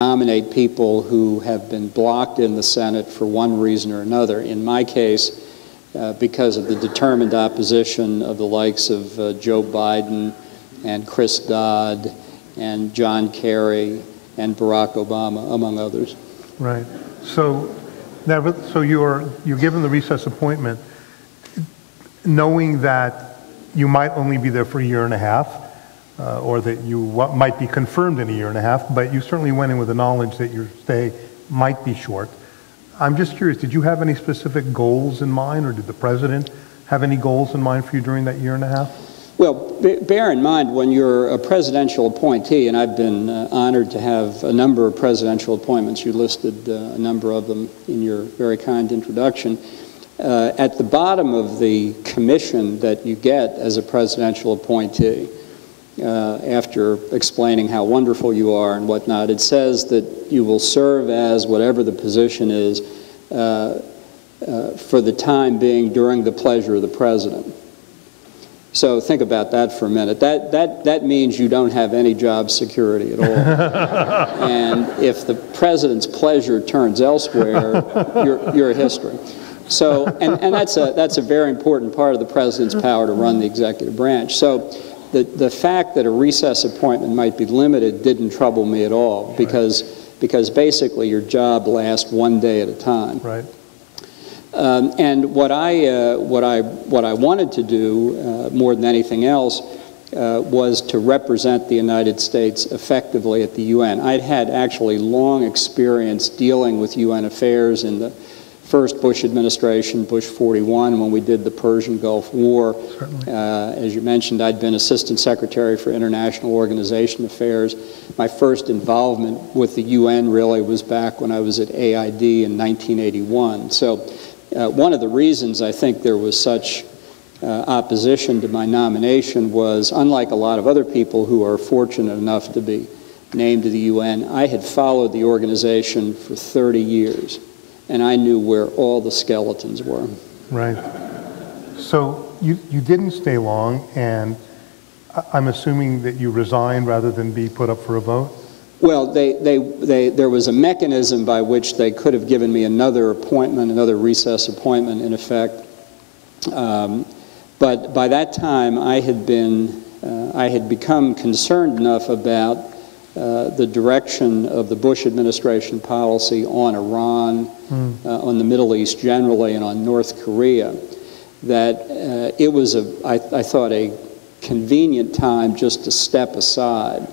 nominate people who have been blocked in the Senate for one reason or another. In my case, because of the determined opposition of the likes of Joe Biden and Chris Dodd and John Kerry and Barack Obama, among others. Right. So you're given the recess appointment, knowing that you might only be there for a year and a half, or that you might be confirmed in a year and a half, but you certainly went in with the knowledge that your stay might be short. I'm just curious, did you have any specific goals in mind, or did the president have any goals in mind for you during that year and a half? Well, bear in mind, when you're a presidential appointee, and I've been honored to have a number of presidential appointments, you listed a number of them in your very kind introduction, at the bottom of the commission that you get as a presidential appointee, after explaining how wonderful you are and whatnot, it says that you will serve as whatever the position is for the time being during the pleasure of the president. So think about that for a minute. That means you don't have any job security at all. And if the president's pleasure turns elsewhere, you're a history. So, and that's a very important part of the president's power to run the executive branch. So the fact that a recess appointment might be limited didn't trouble me at all, because basically your job lasts one day at a time. Right. And what I wanted to do more than anything else was to represent the United States effectively at the UN. I'd had actually long experience dealing with UN affairs in the first Bush administration, Bush 41, when we did the Persian Gulf War. As you mentioned, I'd been Assistant Secretary for International Organization Affairs. My first involvement with the UN really was back when I was at AID in 1981. So one of the reasons I think there was such opposition to my nomination was, unlike a lot of other people who are fortunate enough to be named to the UN, I had followed the organization for 30 years. And I knew where all the skeletons were. Right. So you didn't stay long, and I'm assuming that you resigned rather than be put up for a vote? Well, there was a mechanism by which they could have given me another appointment, another recess appointment, in effect. But by that time, I had become concerned enough about the direction of the Bush administration policy on Iran, on the Middle East generally, and on North Korea, that it was, I thought, a convenient time just to step aside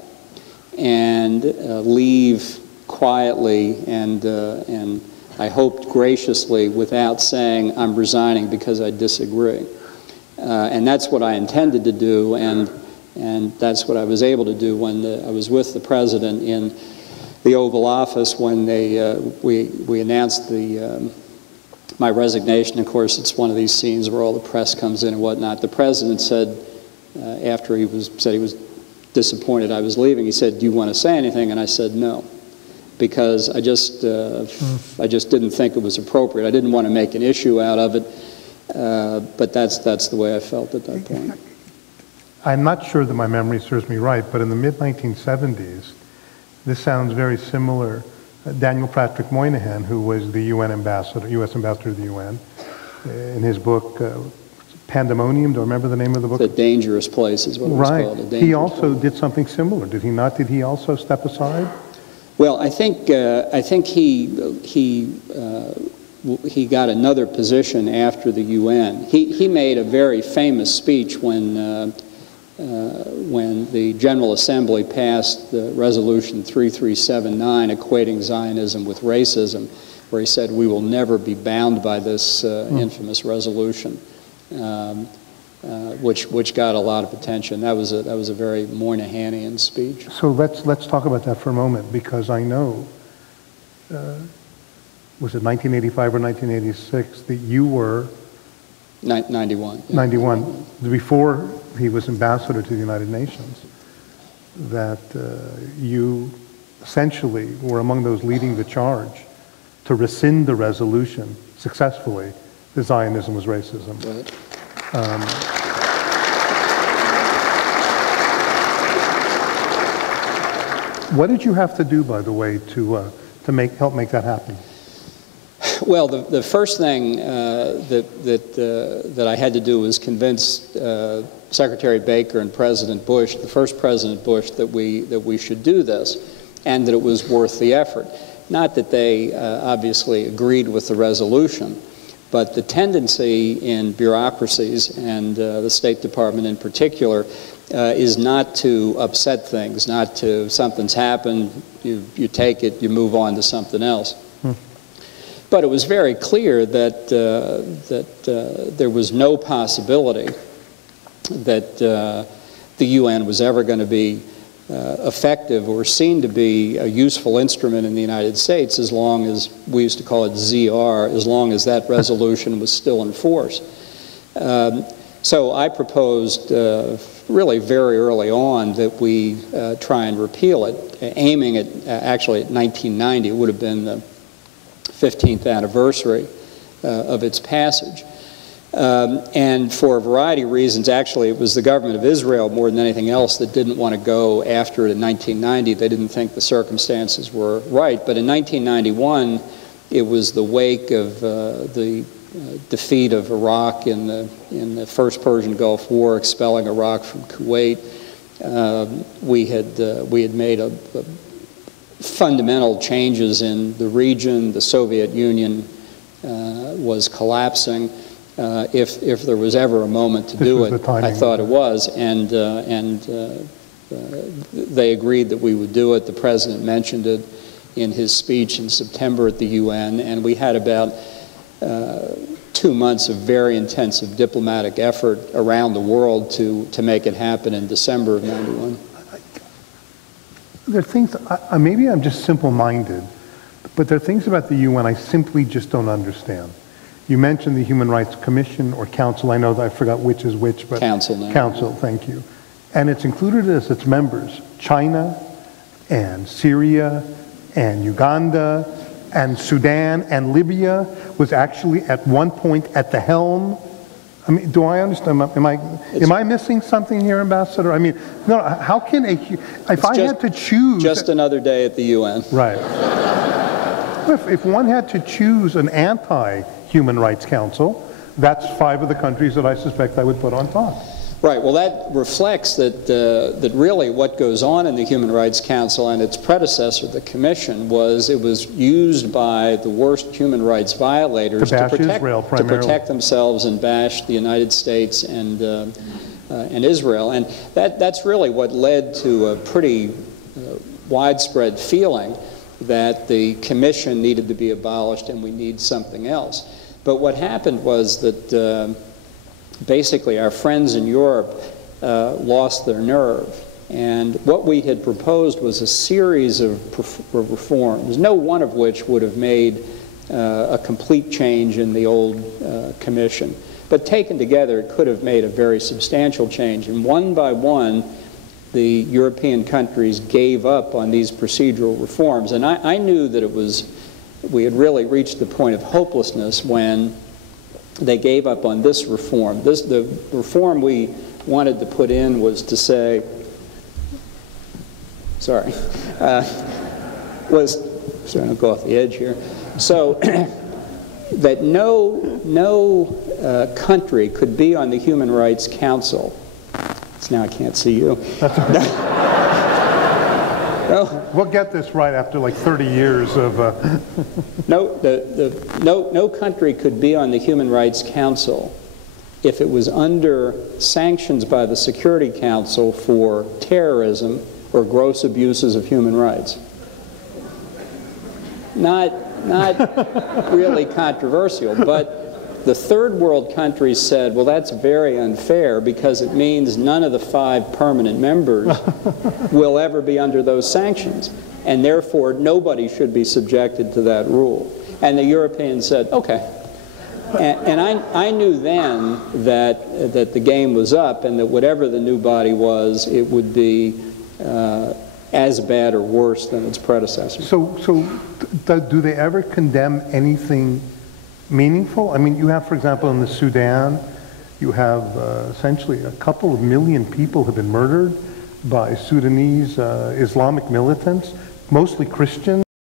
and leave quietly and I hoped graciously, without saying I'm resigning because I disagree. And that's what I intended to do, and that's what I was able to do when I was with the president in the Oval Office when we announced my resignation. Of course, it's one of these scenes where all the press comes in and whatnot. The president said, after he said he was disappointed I was leaving, he said, "Do you want to say anything?" And I said no, because I just didn't think it was appropriate. I didn't want to make an issue out of it, but that's the way I felt at that point. I'm not sure that my memory serves me right, but in the mid-1970s, this sounds very similar. Daniel Patrick Moynihan, who was the UN ambassador, U.S. ambassador to the UN, in his book, Pandemonium, do you remember the name of the book? It's a dangerous place is what it was called. Right. He also did something similar, did he not? Did he also step aside? Well, I think he got another position after the UN. He made a very famous speech when the General Assembly passed the Resolution 3379 equating Zionism with racism, where he said, "We will never be bound by this infamous resolution," which got a lot of attention. That was a very Moynihanian speech. So let's talk about that for a moment, because I know, was it 1985 or 1986 that you were 91. Yeah. 91, before he was ambassador to the United Nations, that you essentially were among those leading the charge to rescind the resolution successfully that Zionism was racism. Right. What did you have to do, by the way, to help make that happen? Well, the first thing that I had to do was convince Secretary Baker and President Bush, the first President Bush, that we should do this, and that it was worth the effort. Not that they obviously agreed with the resolution, but the tendency in bureaucracies, and the State Department in particular, is not to upset things, not to, something's happened, you take it, you move on to something else. But it was very clear that, there was no possibility that the UN was ever going to be effective or seen to be a useful instrument in the United States as long as, we used to call it ZR, as long as that resolution was still in force. So I proposed really very early on that we try and repeal it, aiming at actually at 1990. It would have been the 15th anniversary of its passage. And for a variety of reasons, actually, it was the government of Israel more than anything else that didn't want to go after it in 1990. They didn't think the circumstances were right. But in 1991, it was the wake of the defeat of Iraq in the First Persian Gulf War, expelling Iraq from Kuwait. We had made a fundamental changes in the region. The Soviet Union was collapsing. If there was ever a moment to do it, I thought it was, and they agreed that we would do it. The President mentioned it in his speech in September at the UN, and we had about 2 months of very intensive diplomatic effort around the world to make it happen in December of '91. There are things, maybe I'm just simple-minded, but there are things about the UN I simply just don't understand. You mentioned the Human Rights Commission or Council. I know that I forgot which is which, but Council now. Council, thank you. And it's included as its members China and Syria and Uganda and Sudan and Libya was actually at one point at the helm. I mean, do I understand? Am I missing something here, Ambassador? I mean, no. How can if I had to choose? Just another day at the UN. Right. If one had to choose an anti-Human Rights Council, that's 5 of the countries that I suspect I would put on top. Right. Well, that reflects that really what goes on in the Human Rights Council and its predecessor, the Commission, was it was used by the worst human rights violators to protect themselves and bash the United States and Israel. And that's really what led to a pretty widespread feeling that the Commission needed to be abolished and we need something else. But what happened was that basically our friends in Europe lost their nerve. And what we had proposed was a series of reforms, no one of which would have made a complete change in the old Commission. But taken together, it could have made a very substantial change. And one by one, the European countries gave up on these procedural reforms. And I knew that we had really reached the point of hopelessness when they gave up on this reform. The reform we wanted to put in was to say, was starting to go off the edge here. So that no country could be on the Human Rights Council. Now I can't see you. No. We'll get this right after like 30 years of... No country could be on the Human Rights Council if it was under sanctions by the Security Council for terrorism or gross abuses of human rights. Not really controversial, but the third world countries said, well, that's very unfair because it means none of the 5 permanent members will ever be under those sanctions, and therefore nobody should be subjected to that rule. And the Europeans said, okay. And I knew then that the game was up and that whatever the new body was, it would be as bad or worse than its predecessor. So do they ever condemn anything meaningful? I mean, you have, for example, in the Sudan, you have essentially a couple of million people have been murdered. by Sudanese Islamic militants, mostly Christian.